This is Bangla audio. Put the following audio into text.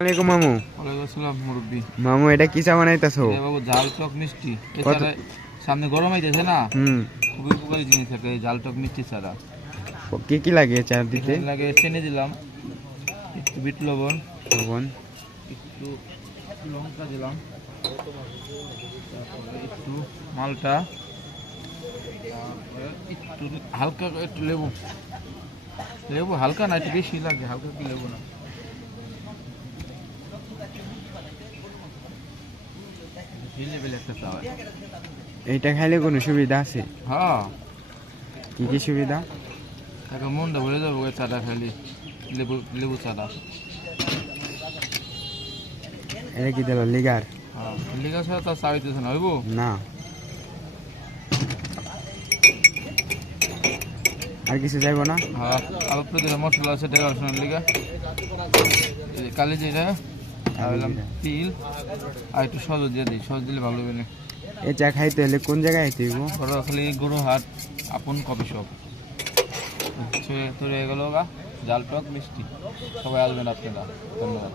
আসসালামু মামু। ওয়ালাইকুম আসসালাম মুরব্বি। মামু এটা কি চা বানাইতেছো? বাবু ঝাল টক মিষ্টি এছাড়া সামনে গরম আইতেছে না, খুবই উপকারী জিনিস একটা এই ঝাল টক মিষ্টি ছাড়া। কি কি লাগে চা দিতে? এখানে লাগে চিনি দিলাম, একটু বিট লবণ, লবণ, একটু লঙ্কা দিলাম, তারপরে একটু মালটা, তারপরে একটু হালকা একটু লেবু। লেবু হালকা না, একটু বেশি লাগে, হালকা একটু লেবু না। একটা চা হয়। এইটা খাইলে কোনো সুবিধা আছে? হ্যাঁ, কি কি সুবিধা? এখন মনটা ভরে যাবো ওই চাটা খাইলে, লেবু লেবু চাটা। এটা কি দিল লিগার? হ্যাঁ, লিগা ছাড়া তো চা হইতেছে না, হইব না। আর কিছু যাইব না? হ্যাঁ, আবার প্রতিটা মশলা আছে ডেকোরেশনের লিগা, কালি জিরা আর তিল আর একটু সজ দিয়ে দিই, সজ দিলে ভালো হবে না। এই চা খাইতে হলে কোন জায়গায় আইতে হইব? খালি গরুহাট আপন কফি শপ তৈরি হয়ে গেল গা ঝাল টক মিষ্টি। সবাই আসবেন আপনারা, ধন্যবাদ।